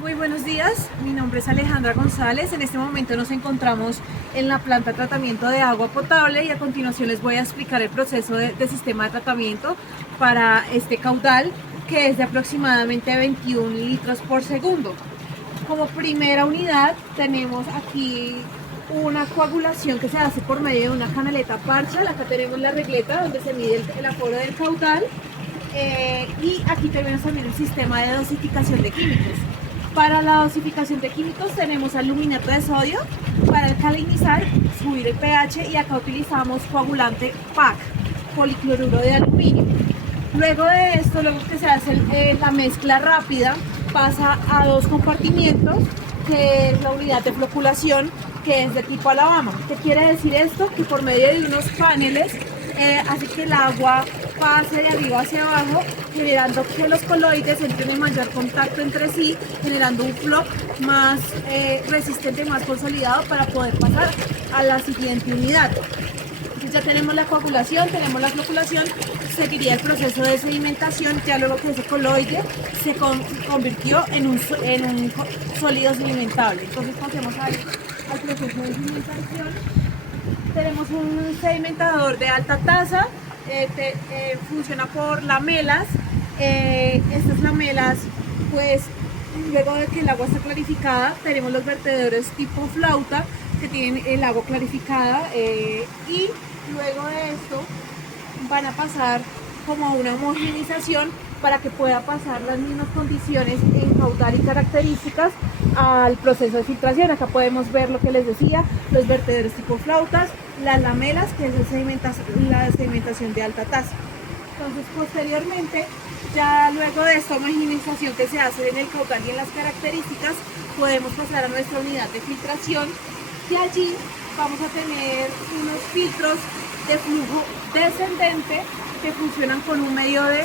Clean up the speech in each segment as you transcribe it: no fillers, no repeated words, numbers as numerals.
Muy buenos días, mi nombre es Alejandra González. En este momento nos encontramos en la planta de tratamiento de agua potable y a continuación les voy a explicar el proceso de sistema de tratamiento para este caudal, que es de aproximadamente 21 litros por segundo. Como primera unidad tenemos aquí una coagulación que se hace por medio de una canaleta Parshall. Acá tenemos la regleta donde se mide el aforo del caudal, y aquí tenemos también el sistema de dosificación de químicos. Para la dosificación de químicos tenemos aluminato de sodio para alcalinizar, subir el pH, y acá utilizamos coagulante PAC, policloruro de aluminio. Luego de esto, luego que se hace la mezcla rápida, pasa a dos compartimientos, que es la unidad de floculación, que es de tipo Alabama. ¿Qué quiere decir esto? Que por medio de unos paneles hace que el agua pase de arriba hacia abajo, generando que los coloides entren en mayor contacto entre sí, generando un floc más resistente, más consolidado para poder pasar a la siguiente unidad. Entonces ya tenemos la coagulación, tenemos la floculación, seguiría el proceso de sedimentación, ya luego que ese coloide se convirtió en un sólido sedimentable. Entonces pasemos al proceso de sedimentación. Tenemos un sedimentador de alta tasa, funciona por lamelas. Estas lamelas, pues luego de que el agua está clarificada, tenemos los vertedores tipo flauta que tienen el agua clarificada, y luego de esto van a pasar como a una homogeneización para que pueda pasar las mismas condiciones en caudal y características al proceso de filtración. Acá podemos ver lo que les decía, los vertederos tipo flautas, las lamelas, que es la sedimentación de alta tasa. Entonces, posteriormente, ya luego de esta homogeneización que se hace en el caudal y en las características, podemos pasar a nuestra unidad de filtración, y allí vamos a tener unos filtros de flujo descendente que funcionan con un medio de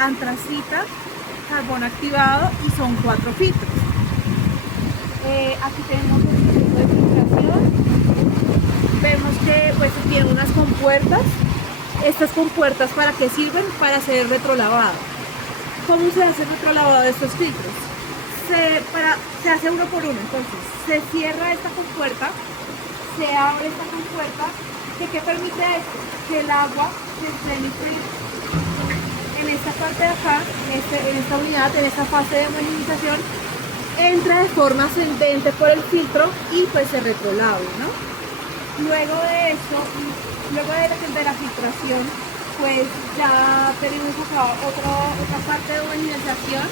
antracita, carbón activado, y son 4 filtros. Aquí tenemos el filtro de filtración. Vemos que pues tiene unas compuertas. Estas compuertas, ¿para qué sirven? Para hacer retrolavado. ¿Cómo se hace el retrolavado de estos filtros? Se hace uno por uno. Entonces se cierra esta compuerta, se abre esta compuerta, ¿qué permite esto? Que el agua se penetre en esta parte de acá, en esta unidad, en esta fase de homogeneización, entra de forma ascendente por el filtro y pues se retrolave, ¿no? Luego de eso, luego de la filtración, pues ya tenemos acá otra parte de homogenización,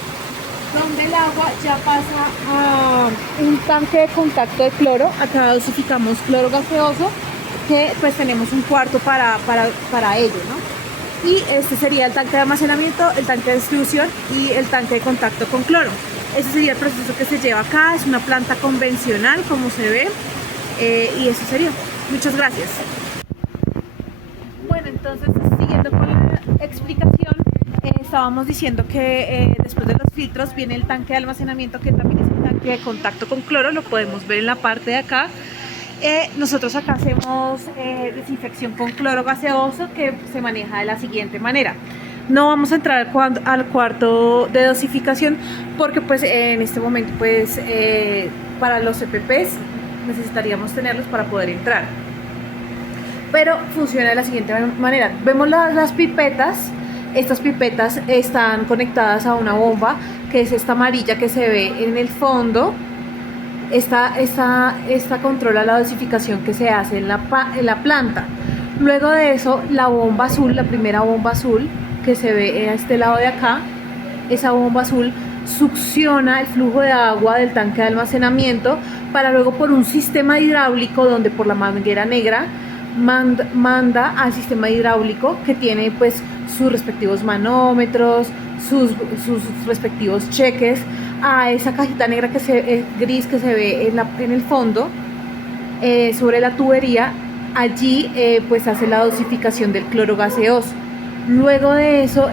donde el agua ya pasa a un tanque de contacto de cloro. Acá dosificamos cloro gaseoso, que pues tenemos un cuarto para ello, ¿no? Y este sería el tanque de almacenamiento, el tanque de distribución y el tanque de contacto con cloro. Ese sería el proceso que se lleva acá. Es una planta convencional, como se ve, y eso sería. Muchas gracias. Bueno, entonces, siguiendo con la explicación, estábamos diciendo que después de los filtros viene el tanque de almacenamiento, que también es el tanque de contacto con cloro. Lo podemos ver en la parte de acá. Nosotros acá hacemos desinfección con cloro gaseoso, que se maneja de la siguiente manera. No vamos a entrar al cuarto de dosificación, porque pues en este momento pues para los EPPs necesitaríamos tenerlos para poder entrar. Pero funciona de la siguiente manera. Vemos las pipetas. Estas pipetas están conectadas a una bomba, que es esta amarilla que se ve en el fondo. Esta controla la dosificación que se hace en la planta. Luego de eso, la bomba azul, la primera bomba azul que se ve a este lado de acá, esa bomba azul succiona el flujo de agua del tanque de almacenamiento, para luego por un sistema hidráulico, donde por la manguera negra manda al sistema hidráulico, que tiene pues sus respectivos manómetros, sus respectivos cheques, a esa cajita negra gris que se ve en el fondo, sobre la tubería. Allí pues hace la dosificación del cloro gaseoso. Luego de eso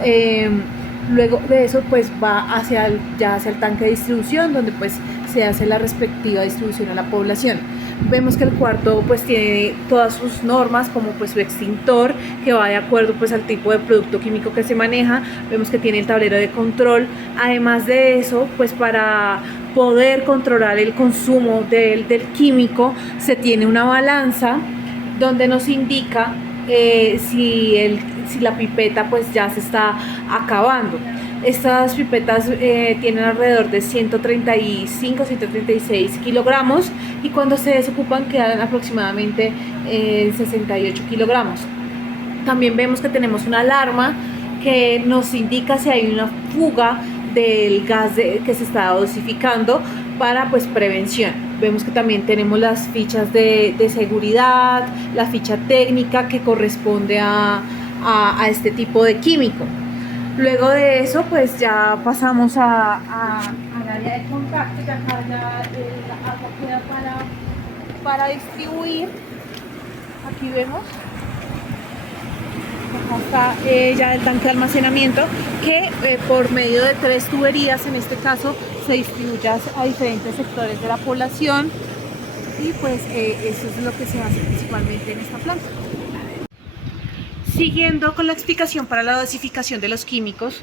pues va hacia el tanque de distribución, donde pues se hace la respectiva distribución a la población. Vemos que el cuarto pues tiene todas sus normas, como pues su extintor, que va de acuerdo pues al tipo de producto químico que se maneja. Vemos que tiene el tablero de control. Además de eso, pues para poder controlar el consumo del químico, se tiene una balanza donde nos indica si la pipeta pues ya se está acabando. Estas pipetas tienen alrededor de 135, 136 kilogramos y cuando se desocupan quedan aproximadamente 68 kilogramos. También vemos que tenemos una alarma que nos indica si hay una fuga del gas que se está dosificando para pues prevención. Vemos que también tenemos las fichas de seguridad, la ficha técnica que corresponde a este tipo de químico. Luego de eso pues ya pasamos al área de contacto, y acá ya el agua queda para distribuir. Aquí vemos. Acá está ya el tanque de almacenamiento que por medio de 3 tuberías, en este caso, se distribuye a diferentes sectores de la población y pues eso es lo que se hace principalmente en esta planta. Siguiendo con la explicación para la dosificación de los químicos,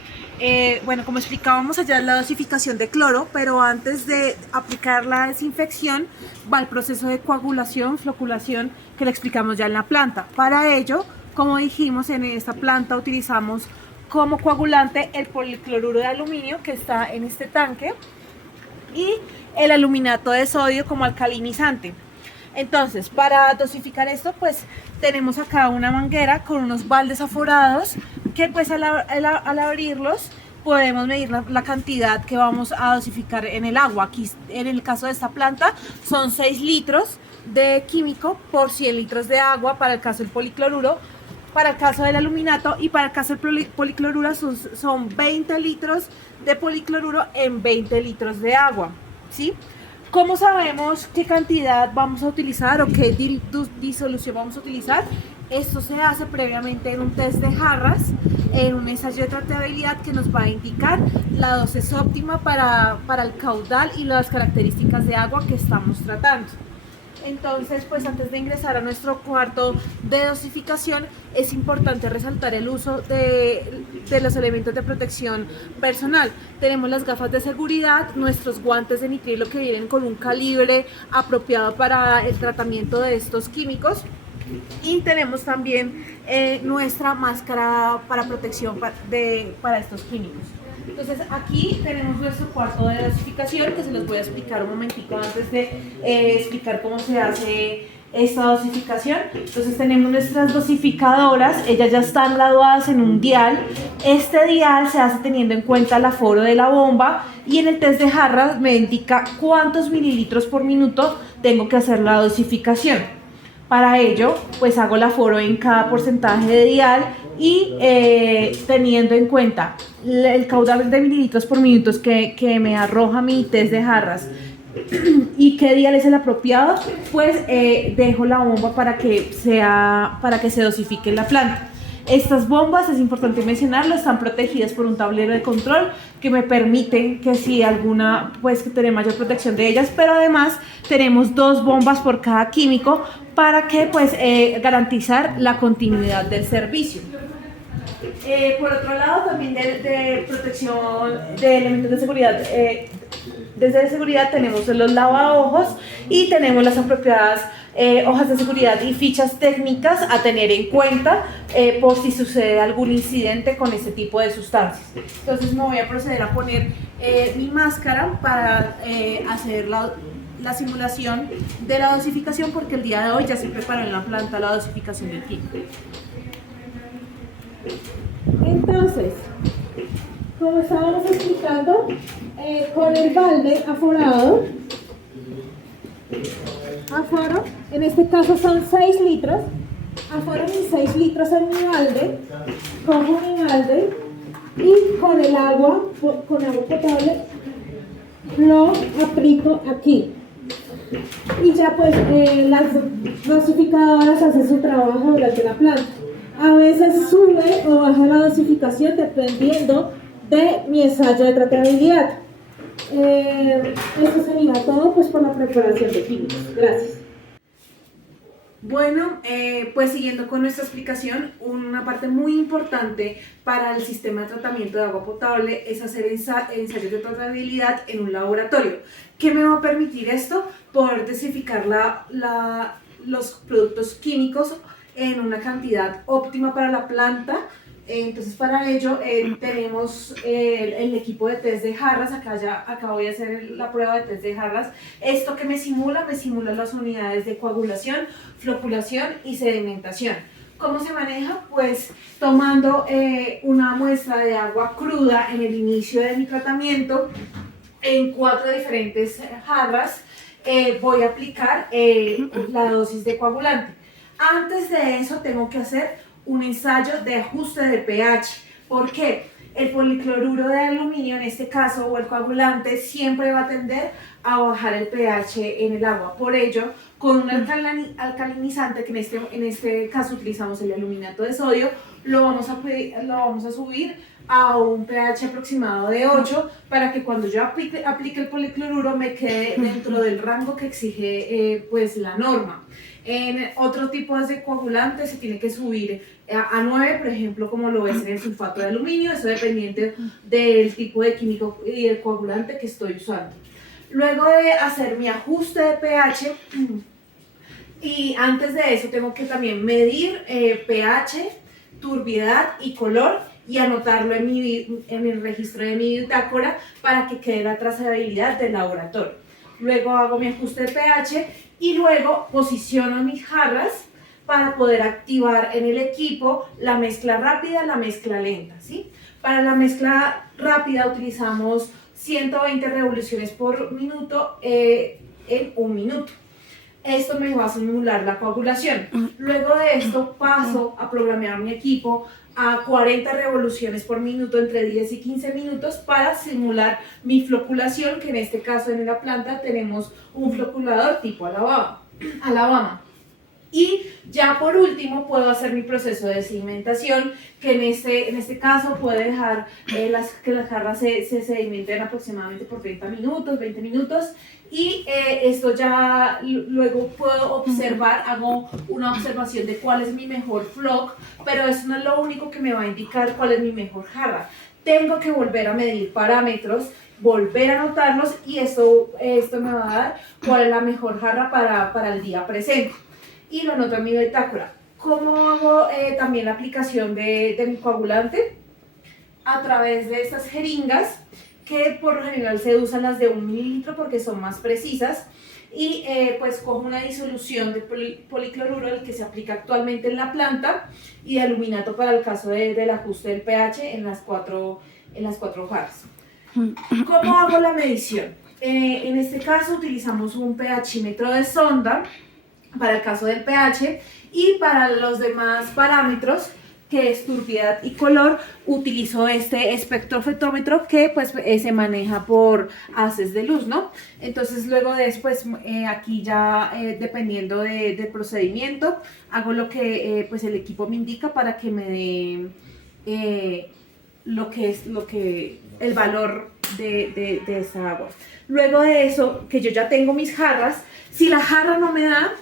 bueno, como explicábamos allá es la dosificación de cloro, pero antes de aplicar la desinfección va el proceso de coagulación, floculación que le explicamos ya en la planta. Para ello, como dijimos, en esta planta utilizamos como coagulante el policloruro de aluminio que está en este tanque y el aluminato de sodio como alcalinizante. Entonces, para dosificar esto, pues tenemos acá una manguera con unos baldes aforados que pues al abrirlos podemos medir la cantidad que vamos a dosificar en el agua. Aquí en el caso de esta planta son 6 litros de químico por 100 litros de agua para el caso del policloruro. Para el caso del aluminato y para el caso del policloruro son 20 litros de policloruro en 20 litros de agua, ¿sí? ¿Cómo sabemos qué cantidad vamos a utilizar o qué disolución vamos a utilizar? Esto se hace previamente en un test de jarras, en un ensayo de tratabilidad que nos va a indicar la dosis óptima para el caudal y las características de agua que estamos tratando. Entonces, pues antes de ingresar a nuestro cuarto de dosificación, es importante resaltar el uso de los elementos de protección personal. Tenemos las gafas de seguridad, nuestros guantes de nitrilo que vienen con un calibre apropiado para el tratamiento de estos químicos. Y tenemos también nuestra máscara para protección para estos químicos. Entonces aquí tenemos nuestro cuarto de dosificación que se los voy a explicar un momentito antes de explicar cómo se hace esta dosificación. Entonces tenemos nuestras dosificadoras, ellas ya están graduadas en un dial. Este dial se hace teniendo en cuenta el aforo de la bomba y en el test de jarras me indica cuántos mililitros por minuto tengo que hacer la dosificación. Para ello, pues hago el aforo en cada porcentaje de dial y teniendo en cuenta el caudal de mililitros por minuto que me arroja mi test de jarras y qué dial es el apropiado, pues dejo la bomba para que se dosifique en la planta. Estas bombas, es importante mencionarlo, están protegidas por un tablero de control que me permiten que si alguna, pues que tener mayor protección de ellas, pero además tenemos 2 bombas por cada químico para que pues garantizar la continuidad del servicio. Por otro lado, también de protección de elementos de seguridad, desde seguridad tenemos los lavaojos y tenemos las apropiadas hojas de seguridad y fichas técnicas a tener en cuenta por si sucede algún incidente con este tipo de sustancias. Entonces me voy a proceder a poner mi máscara para hacer la simulación de la dosificación, porque el día de hoy ya se preparó en la planta la dosificación del químico. Entonces, como estábamos explicando, con el balde aforado, aforo, en este caso son 6 litros, aforo mis 6 litros en mi balde, cojo mi balde y con el agua, con agua potable, lo aplico aquí. Y ya pues las dosificadoras hacen su trabajo durante la planta. A veces sube o baja la dosificación dependiendo de mi ensayo de tratabilidad. Esto sería todo pues por la preparación de químicos. Gracias. Bueno, pues siguiendo con nuestra explicación, una parte muy importante para el sistema de tratamiento de agua potable es hacer ensayos de tratabilidad en un laboratorio. ¿Qué me va a permitir esto? Poder dosificar los productos químicos en una cantidad óptima para la planta. Entonces para ello tenemos el equipo de test de jarras. Acá voy a hacer la prueba de test de jarras. Esto que me simula las unidades de coagulación, floculación y sedimentación. ¿Cómo se maneja? Pues tomando una muestra de agua cruda en el inicio de mi tratamiento en 4 diferentes jarras, voy a aplicar la dosis de coagulante. Antes de eso tengo que hacer un ensayo de ajuste de pH. ¿Por qué? El policloruro de aluminio, en este caso, o el coagulante, siempre va a tender a bajar el pH en el agua. Por ello, con un alcalinizante, que en este caso utilizamos el aluminato de sodio, lo vamos a subir a un pH aproximado de 8 para que cuando yo aplique el policloruro me quede dentro del rango que exige pues la norma. En otro tipo de coagulantes se tiene que subir a 9, por ejemplo, como lo es en el sulfato de aluminio, eso dependiente del tipo de químico y del coagulante que estoy usando. Luego de hacer mi ajuste de pH, y antes de eso tengo que también medir pH, turbiedad y color y anotarlo en el registro de mi bitácora para que quede la trazabilidad del laboratorio. Luego hago mi ajuste de pH y luego posiciono mis jarras para poder activar en el equipo la mezcla rápida, la mezcla lenta, ¿sí? Para la mezcla rápida utilizamos 120 revoluciones por minuto en 1 minuto. Esto me va a simular la coagulación. Luego de esto paso a programar mi equipo a 40 revoluciones por minuto entre 10 y 15 minutos para simular mi floculación, que en este caso en la planta tenemos un floculador tipo Alabama. Y ya por último puedo hacer mi proceso de sedimentación, que en este caso puede dejar que las jarras se sedimenten aproximadamente por 30 minutos, 20 minutos. Y esto ya luego puedo observar, hago una observación de cuál es mi mejor floc, pero eso no es lo único que me va a indicar cuál es mi mejor jarra. Tengo que volver a medir parámetros, volver a anotarlos y esto me va a dar cuál es la mejor jarra para el día presente. Y lo anoto en mi bitácora. ¿Cómo hago también la aplicación de mi coagulante? A través de estas jeringas, que por lo general se usan las de 1 mililitro porque son más precisas, y pues cojo una disolución de policloruro, el que se aplica actualmente en la planta, y de aluminato para el caso del ajuste del pH en las cuatro jarras. ¿Cómo hago la medición? En este caso utilizamos un pHímetro de sonda para el caso del pH, y para los demás parámetros, que es turbiedad y color, utilizo este espectrofetómetro que pues se maneja por haces de luz, ¿no? Entonces luego después aquí ya dependiendo del procedimiento hago lo que pues el equipo me indica para que me dé el valor de esa agua. Luego de eso, que yo ya tengo mis jarras, si la jarra no me da,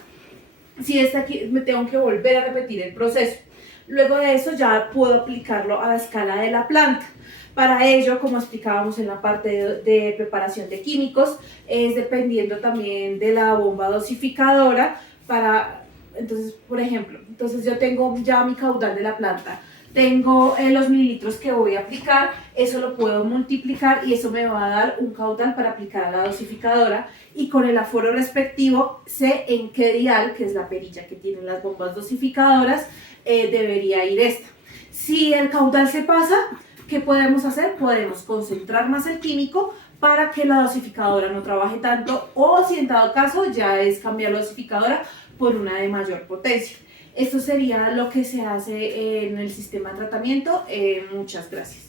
si esta aquí, me tengo que volver a repetir el proceso. Luego de eso ya puedo aplicarlo a la escala de la planta. Para ello, como explicábamos en la parte de preparación de químicos, es dependiendo también de la bomba dosificadora. Entonces, por ejemplo, yo tengo ya mi caudal de la planta, tengo los mililitros que voy a aplicar, eso lo puedo multiplicar y eso me va a dar un caudal para aplicar a la dosificadora, y con el aforo respectivo sé en qué dial, que es la perilla que tienen las bombas dosificadoras, debería ir esta. Si el caudal se pasa, ¿qué podemos hacer? Podemos concentrar más el químico para que la dosificadora no trabaje tanto, o si en dado caso ya es cambiar la dosificadora por una de mayor potencia. Esto sería lo que se hace en el sistema de tratamiento. Muchas gracias.